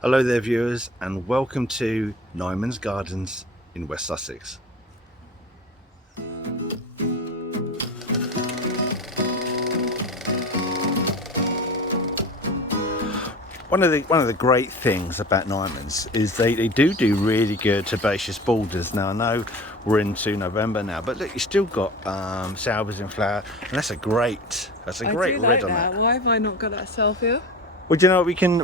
Hello there viewers, and welcome to Nymans Gardens in West Sussex. One of the great things about Nymans is they do really good herbaceous borders. Now I know we're into November now, but look, you still got salvias in flower, and that's a great red like on that. that. Why have I not got that salvia? Well, do you know what we can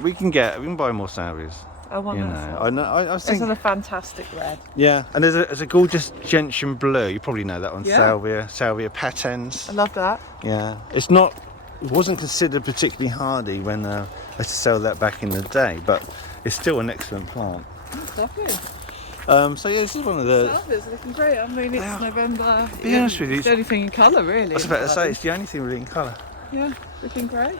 buy more salvias. I want You that. know, I know. I was It's thinking, on a fantastic red. yeah, and there's a gorgeous gentian blue. You probably know that one, Yeah. salvia patens. I love that. Yeah, it wasn't considered particularly hardy when I used to sell that back in the day, but it's still an excellent plant. It's lovely. So yeah, this is one of the. Salvia's looking great. I mean, it's November. To be honest with you, it's the only thing in colour, really. I was about to say it's the only thing really in colour. Yeah, looking great.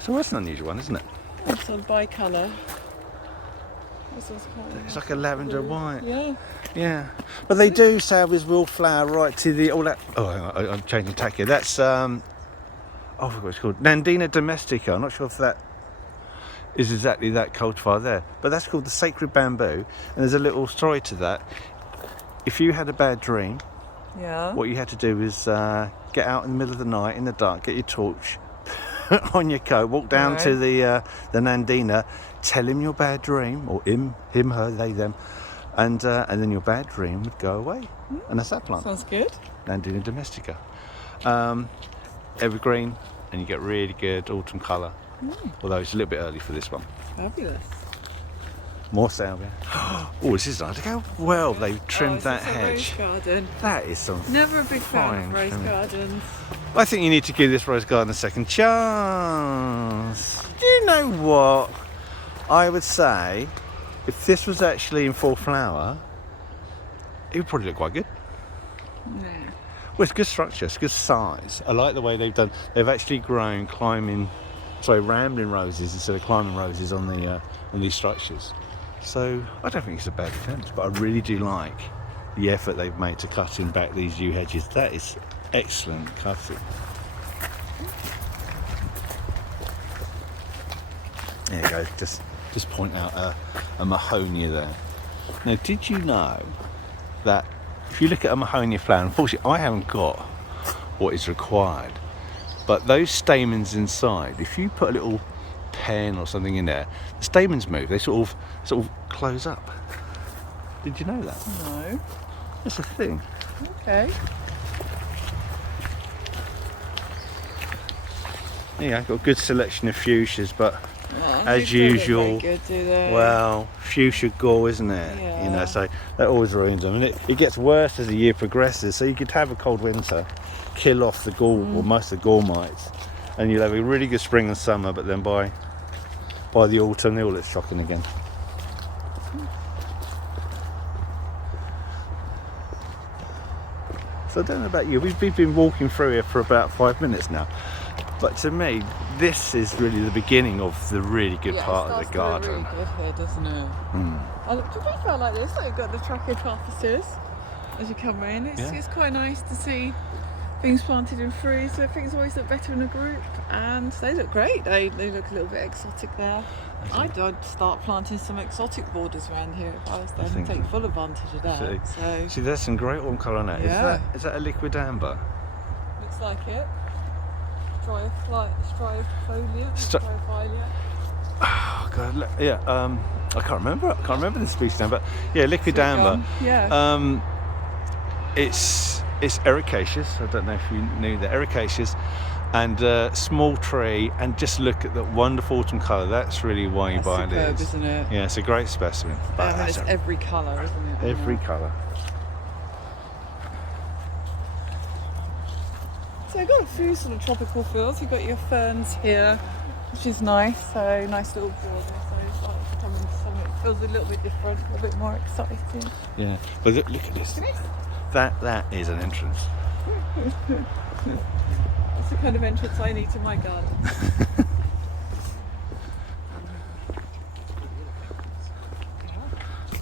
So that's an unusual one, isn't it? It's on bicolour. This one's quite It's like a lavender white. Yeah. Yeah, but they do salvias will flower right to the all that. Oh, hang on, I'm changing tack here. That's I forgot what it's called. Nandina domestica. I'm not sure if that is exactly that cultivar there, but that's called the sacred bamboo. And there's a little story to that. If you had a bad dream, what you had to do is get out in the middle of the night in the dark, get your torch on your coat, walk down to the Nandina, tell him your bad dream, or him, her, they, them, and then your bad dream would go away. And that's that plant. Sounds good. Nandina domestica. Evergreen, and you get really good autumn colour. Although it's a little bit early for this one. Fabulous. More salvia. Oh, this is nice. Look how well they've trimmed that hedge. Rose garden. That is some. Never a big fan fine of rose trimming. gardens. I think you need to give this rose garden a second chance. Do you know what? I would say if this was actually in full flower, it would probably look quite good. Yeah. Well, it's good structure, it's good size. I like the way they've actually grown rambling roses instead of climbing roses on these structures. So I don't think it's a bad attempt, but I really do like the effort they've made to cutting back these yew hedges. That is excellent cutting. There you go, just point out a mahonia there. Now, did you know that if you look at a mahonia flower, unfortunately I haven't got what is required, but those stamens inside, if you put a little pen or something in there, the stamens move, they sort of close up. Did you know that? No. That's a thing. Okay. Yeah, I've got a good selection of fuchsias, but as They don't look usual, very good, do they? well, fuchsia gall, isn't it? Yeah. You know, so that always ruins them, and it gets worse as the year progresses. So you could have a cold winter, kill off the gall or most of the gall mites, and you'll have a really good spring and summer. But then by the autumn, they all look shocking again. So I don't know about you. We've been walking through here for about 5 minutes now. But to me, this is really the beginning of the really good part of the garden. It starts to look really good here, doesn't it? To be fair, like this, like you've got the trachycarpuses as you come in. It's quite nice to see things planted in trees. So things always look better in a group, and they look great. They look a little bit exotic there. I'd start planting some exotic borders around here if I was them and take full advantage of that. See, there's some great autumn colour on that. Yeah. Is that a Liquidambar? Looks like it. Stryophilia. Oh God, yeah. I can't remember the species now, but yeah, Liquidambar. Yeah. It's ericaceous. I don't know if you knew that. Ericaceous, and small tree, and just look at that wonderful autumn colour. That's really why you buy superb, it. Isn't it? Yeah, it's a great specimen. But it's every colour, isn't it? Every colour. So you've got a few sort of tropical fields. You've got your ferns here, which is nice. So nice little border. So it's like coming to something that feels a little bit different, a bit more exciting. Yeah, but look at this. That is an entrance. That's the kind of entrance I need to my garden.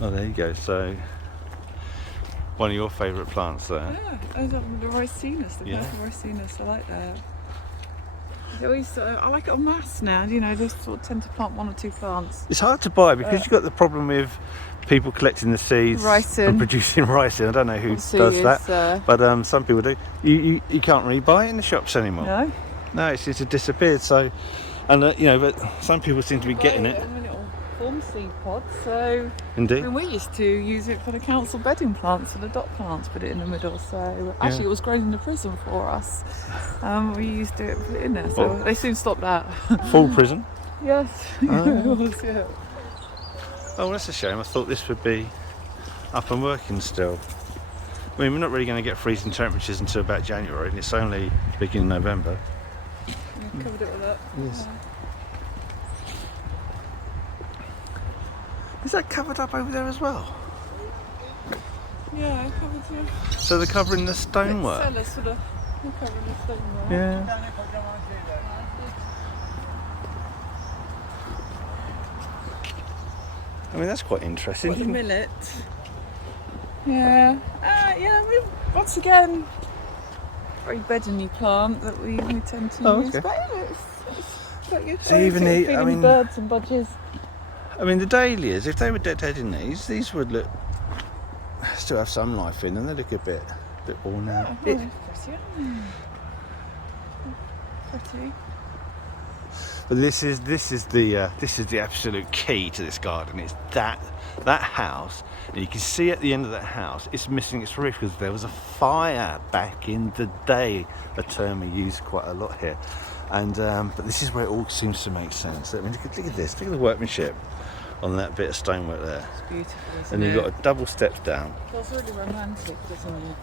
Oh, there you go. So one of your favourite plants there. Yeah, the Ricinus, the purple Ricinus. I like that. I like it en masse now. You know, just sort of tend to plant 1 or 2 plants. It's hard to buy because you've got the problem with people collecting the seeds Ricin. and producing ricin. I don't know who Obviously does that, it's, but some people do. You can't really buy it in the shops anymore. No, it's disappeared. So, and you know, but some people seem to be getting it. I mean, it'll form seed pods. So Indeed. I mean, we used to use it for the council bedding plants, for the dot plants, put it in the middle. So actually, it was grown in the prison for us. We used to put it in there. So they soon stopped that. Full prison. Yes. It was, yeah. Oh, well, that's a shame. I thought this would be up and working still. I mean, we're not really going to get freezing temperatures until about January, and it's only beginning of November. Yeah, covered it with that. Yes. Is that covered up over there as well? Yeah, covered it. So they're covering the stonework? Cellars sort of covering the stonework. Yeah. I mean, that's quite interesting. What, the millet? Yeah. Once again, very bedeny plant that we tend to use. Okay. But it's got your So even feeding birds and budgies. I mean, the dahlias, if they were deadheading these would look, still have some life in them. They look a bit worn out. Yeah, pretty, aren't they? Pretty. But this is the absolute key to this garden. It's that house, and you can see at the end of that house, it's missing its roof because there was a fire back in the day. A term we use quite a lot here. And but this is where it all seems to make sense. I mean, look at this. Look at the workmanship on that bit of stonework there. It's beautiful, isn't And it? you've got a double steps down. That's really romantic, doesn't it?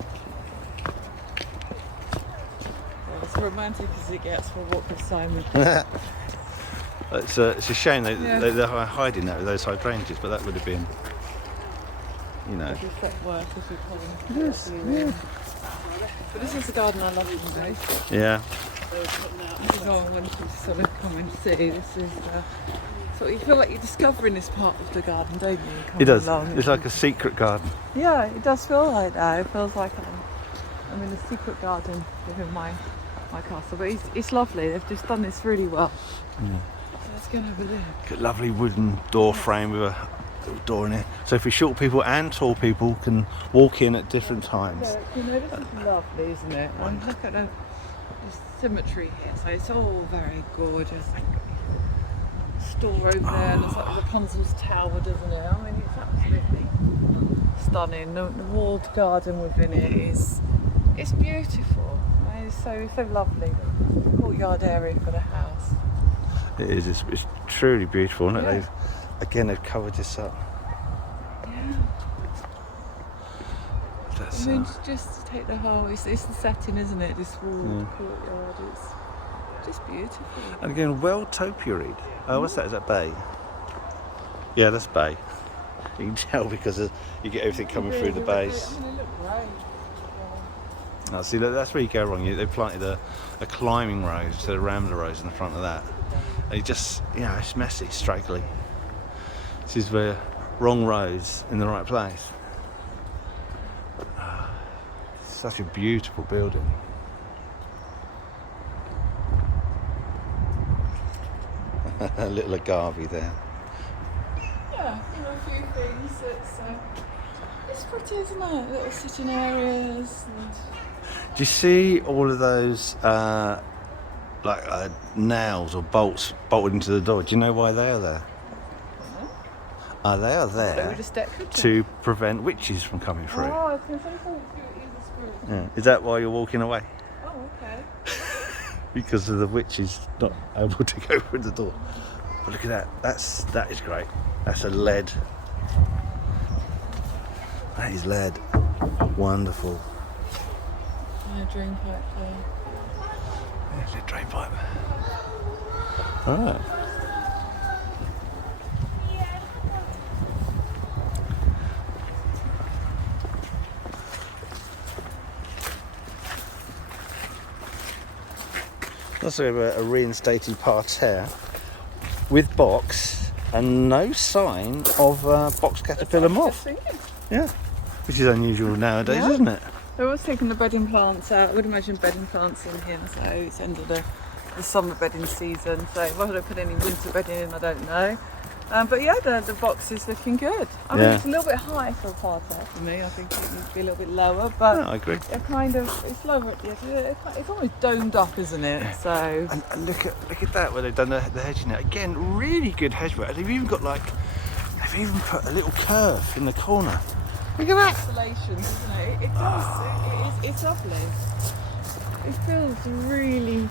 Well, as romantic as it gets for a walk with Simon. It's a shame they're hiding that with those hydrangeas, but that would have been, you know. Fret work, as we call them. Yes, yeah. But this is the garden I love the most. Yeah. No one wanted to sort of come and see. This is so you feel like you're discovering this part of the garden, don't you? It does. Along. It's like a secret garden. Yeah, it does feel like that. It feels like I'm in a secret garden within my castle. But it's lovely. They've just done this really well. Yeah. Let's go and have a look. Got a lovely wooden door frame with a little door in it. So for short people and tall people can walk in at different times. Look, you know, this is lovely, isn't it? And look at the symmetry here. So it's all very gorgeous. Store over there, looks like the Rapunzel's tower, doesn't it? I mean, it's absolutely stunning. The walled garden within it is beautiful. It's so lovely. The courtyard area for the house. It is. It's truly beautiful, isn't it? Yeah. They've covered this up. Yeah. That's, I mean, just to take the whole, it's the setting, isn't it? This walled courtyard. It's just beautiful. and again, well topiaried. Oh, what's that? Is that bay? Yeah, that's bay. You can tell because you get everything coming through the base. I mean, they look great. Oh, see, that's where you go wrong. They planted a climbing rose to the rambler rose in the front of that. And it just, it's messy, straggly. This is where wrong rose in the right place. Such a beautiful building. A little agave there. Yeah, a few things. It's pretty, isn't it? Little sitting areas. Do you see all of those nails or bolts bolted into the door? Do you know why they are there? They are there to prevent witches from coming through. Oh, I was going to say something to do with the spirit. Yeah. Is that why you're walking away? Oh, okay. Because of the witches not able to go through the door. But look at that. That is great. That's a lead. That is lead. Wonderful. Yeah, drain pipe there. There's a drain pipe. All right. Also a reinstated parterre with box and no sign of box caterpillar moth. Yeah, which is unusual nowadays, isn't it? They're always taking the bedding plants out. I would imagine bedding plants in here, so it's under the the summer bedding season. So whether I put any winter bedding in, I don't know. But yeah, the box is looking good. I mean, it's a little bit high for a parter for me. I think it needs to be a little bit lower, but I agree. It's lower at the edge. It's almost domed up, isn't it? So and look at that where they've done the hedging. Again, really good hedgework. They've even got they've even put a little curve in the corner. Look at that. Installations, isn't it? It does. It's lovely. It feels really,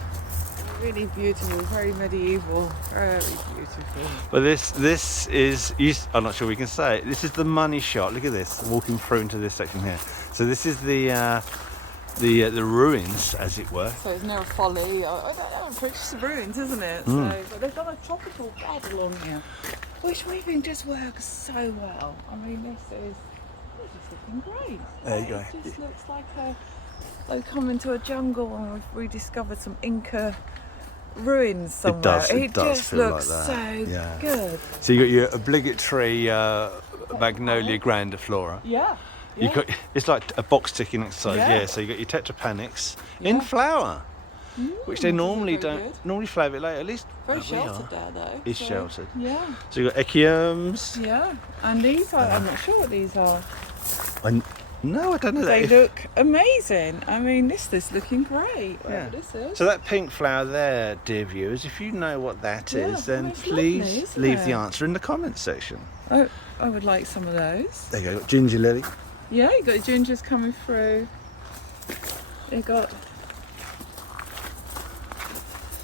really beautiful. Very medieval. Very beautiful. But this is, I'm not sure we can say it. This is the money shot. Look at this. Walking through into this section here. So this is the ruins, as it were. So it's no folly. I don't know. It's just the ruins, isn't it? So, but they've done a tropical bed along here, which we think just works so well. I mean, this is looking great. There you go. It just looks like they've come into a jungle and we've rediscovered some Inca ruins somewhere. It does just feel looks like so that. good. So you got your obligatory Magnolia grandiflora. Yeah. You got, it's like a box ticking exercise. Yeah. So you got your Tetrapanax in flower, which they normally normally flower a bit later. At least very sheltered there though. It's sheltered. Yeah. So you got echiums. Yeah. And these are, I'm not sure what these are. No, I don't know. They look amazing. I mean, this is looking great. Yeah. This is. So that pink flower there, dear viewers, if you know what that is, then it's please lovely, leave the answer in the comments section. Oh, I would like some of those. There you go. Got ginger lily. Yeah, you got gingers coming through. You got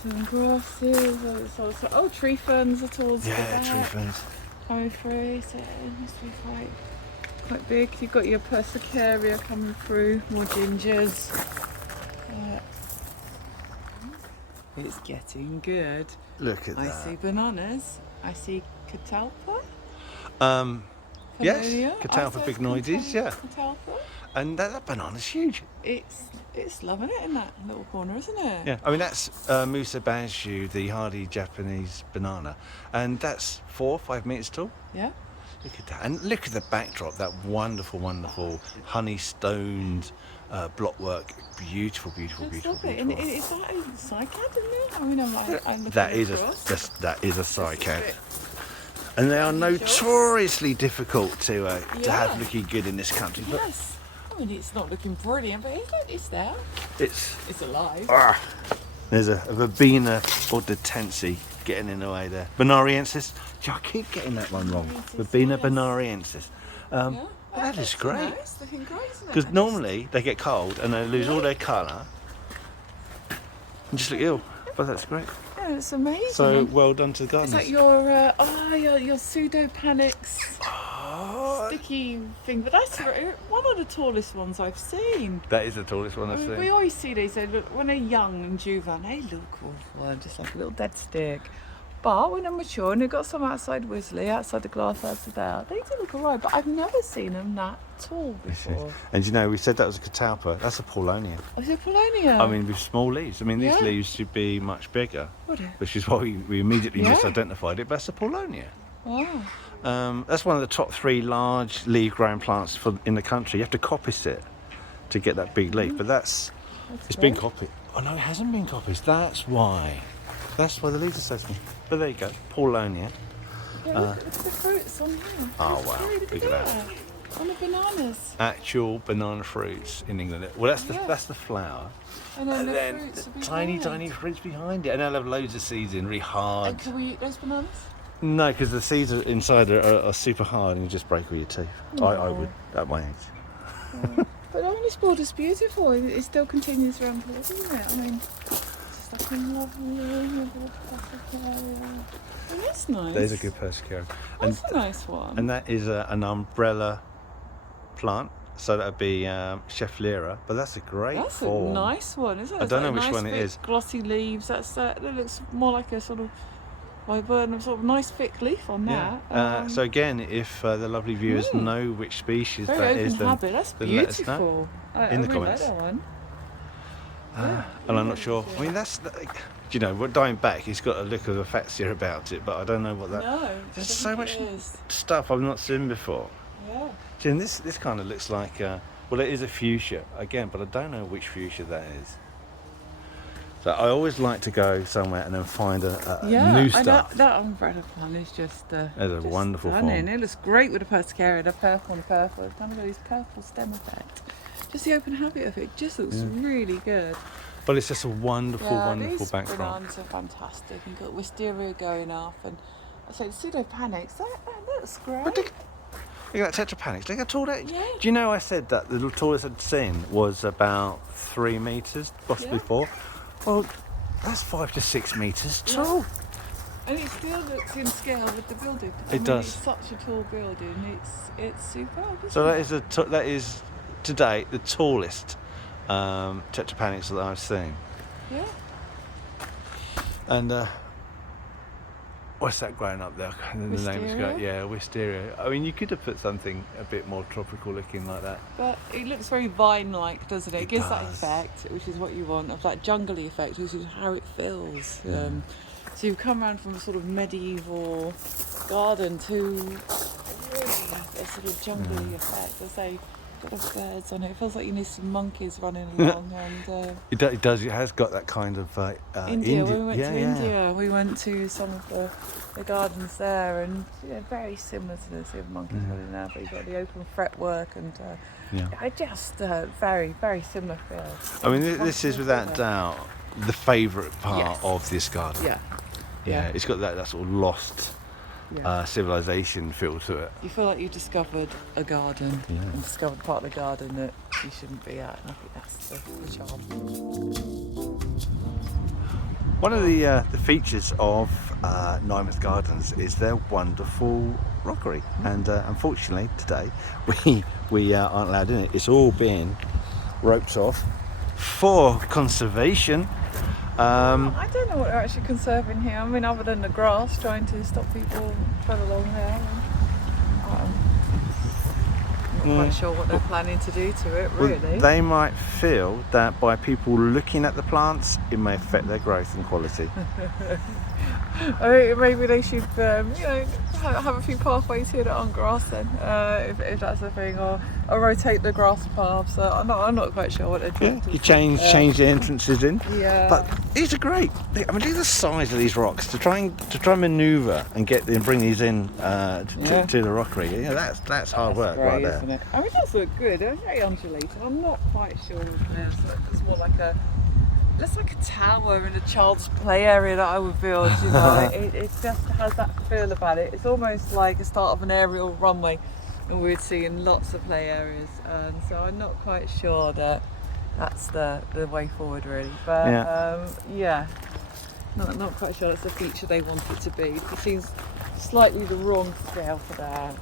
some grasses. Oh, tree ferns are towards the back. Tree ferns coming through. So it must be quite big. You've got your persicaria coming through. More gingers. It's getting good. Look at that. I see bananas. I see catalpa. Yes, catalpa bignoides, yeah. Catalpa. And that banana's huge. It's loving it in that little corner, isn't it? Yeah, I mean that's Musa basjoo, the hardy Japanese banana, and that's 4 or 5 meters tall. Yeah. Look at that, and look at the backdrop. That wonderful, honey stoned blockwork. Beautiful. And is that a cycad, isn't it? I mean, I'm that is a cycad. And they are notoriously difficult to have looking good in this country. But yes. I mean, it's not looking brilliant, but it's there. It's alive. There's a Verbena or Detensi getting in the way there. Bonariensis. I keep getting that one wrong. Verbena bonariensis. That is great. It's looking great, isn't it? Because normally they get cold and they lose all their colour and just look ill. But that's great. Yeah, it's amazing. So well done to the gardeners. It's like your Pseudopanax sticky thing, but that's one of the tallest ones I've seen. That is the tallest one I've seen. We always see these. They look, when they're young and juvenile, they look awful, just like a little dead stick. But when they're mature, and they've got some outside Wisley, outside the glasshouse there, they do look alright. But I've never seen them that tall before. And you know, we said that was a catalpa. That's a paulownia. Oh, is it Paulownia? I mean, with small leaves. I mean, these leaves should be much bigger, which is why we immediately misidentified it. But that's a paulownia. Wow. That's one of the top 3 large leaf-growing plants in the country. You have to coppice it to get that big leaf, but it's been copied. Oh no, it hasn't been copied. That's why the leaves are so small. But there you go, paulownia. Yeah, look at the fruits on here. Oh wow, look at that. On the bananas. Actual banana fruits in England. Well, that's the flower. And then the fruits tiny fruits behind it, and they'll have loads of seeds in, really hard. And can we eat those bananas? No, because the seeds inside are super hard and you just break with your teeth. I would, at my age. But I mean, this border's beautiful. It still continues around here, doesn't it? I mean, it's like a lovely area. Oh, that's nice. There's a good persicaria. That's a nice one. And that is an umbrella plant. So that would be Schefflera, but that's a great form. That's a nice one, isn't it? I don't know which one it is. Glossy leaves. That looks more like a sort of nice thick leaf on that. So again, if the lovely viewers know which species that is, then that's let beautiful. us know in the comments. Like that one. And I'm not sure. I mean, that's you know, we're dying back. It's got a look of afaxia about it, but I don't know what that. No, there's so much stuff I've not seen before. Yeah. And this kind of looks like well, it is a fuchsia again, but I don't know which fuchsia that is. So I always like to go somewhere and then find a Yeah, new I stuff. that umbrella one is just It's a just wonderful stunning. form. It looks great with the persicaria, the purple and purple. It's kind of got this purple stem effect. Just the open habit of it just looks really good. But it's just a wonderful, wonderful these backdrop. bananas are fantastic. You've got wisteria going off, and I say Pseudopanax. That looks great. But look at that Tetrapanax. Look how tall that is. Yeah. Do you know I said that the tallest I'd seen was about 3 meters, possibly 4? Well, that's 5 to 6 meters tall. And it still looks in scale with the building. It does. It's such a tall building. It's superb. Isn't So it? that is to date the tallest Tetrapanax that I've seen. Yeah. And what's that growing up there? The name is Wisteria? wisteria. I mean, you could have put something a bit more tropical looking like that. But it looks very vine-like, doesn't it? It gives that does. effect, which is what you want, of that jungly effect, which is how it feels. So you've come around from a sort of medieval garden to really a sort of jungly effect. I say, got the birds on it. It feels like you need some monkeys running along. And It does. It has got that kind of India. When we went to India, we went to some of the gardens there, and very similar to this. You have monkeys running there, but you've got the open fretwork, and I just very, very similar feel. I mean, this is without doubt the favourite part of this garden. Yeah, it's got that sort of lost civilization feel to it. You feel like you've discovered a garden and discovered part of the garden that you shouldn't be at, and I think that's the charm. One of the features of Nymans Gardens is their wonderful rockery, and unfortunately today we aren't allowed in it. It's all been roped off for conservation. I don't know what they're actually conserving here. I mean, other than the grass, trying to stop people tread along there. I'm not quite sure what they're planning to do to it, really. Well, they might feel that by people looking at the plants, it may affect their growth and quality. I think maybe they should, have a few pathways here that aren't grass then, if that's the thing, or rotate the grass paths. I'm not quite sure what they're trying to do. You change the entrances in. Yeah. But these are great. I mean, look at the size of these rocks to try and manoeuvre and bring these in to the rockery. That's hard work great, right there. isn't it? I mean, it does look good. It's very undulated. I'm not quite sure what it is. It's more like looks like a tower in a child's play area that I would build, it just has that feel about it. It's almost like the start of an aerial runway, and we'd see in lots of play areas, and so I'm not quite sure that that's the way forward, really. But not quite sure that's the feature they want it to be. It seems slightly the wrong scale for that.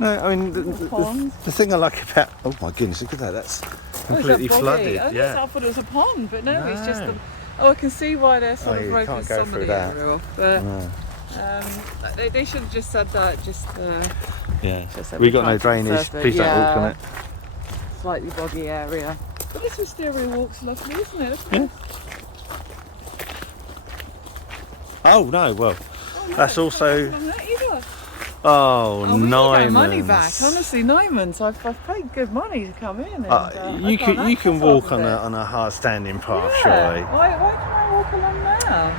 No, I mean the thing I like about my goodness, look at that. That's completely flooded. I thought it was a pond, but no, it's just I can see why they're sort of roping some of the area off. But they should have just said that. We got no drainage. Please don't walk on it. Slightly boggy area. But this wisteria walk's lovely, isn't it? Oh no, well, that's also. We need our Nymans. money back. Honestly, Nymans, I've paid good money to come in. And, you can walk on a hard standing path, surely. Why can I walk along now?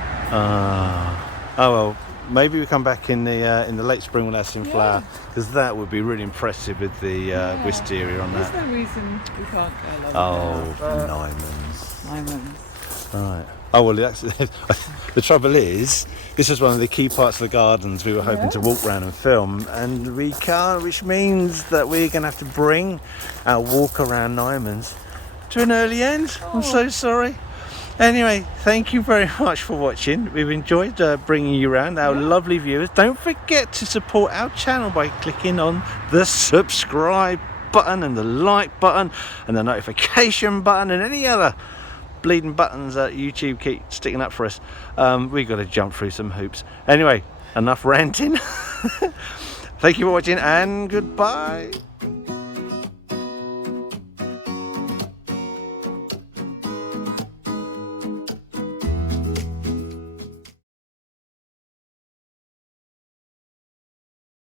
Oh well, maybe we come back in the late spring when that's in flower, because that would be really impressive with the wisteria on that. There's no reason we can't go along Nymans. Nymans. Right. Oh well, that's, the trouble is, this is one of the key parts of the gardens we were hoping to walk around and film, and we can't, which means that we're going to have to bring our walk around Nymans to an early end. I'm so sorry. Anyway, thank you very much for watching. We've enjoyed bringing you around, our lovely viewers. Don't forget to support our channel by clicking on the subscribe button and the like button and the notification button and any other bleeding buttons that YouTube keep sticking up for us. We've got to jump through some hoops. Anyway, enough ranting. Thank you for watching and goodbye.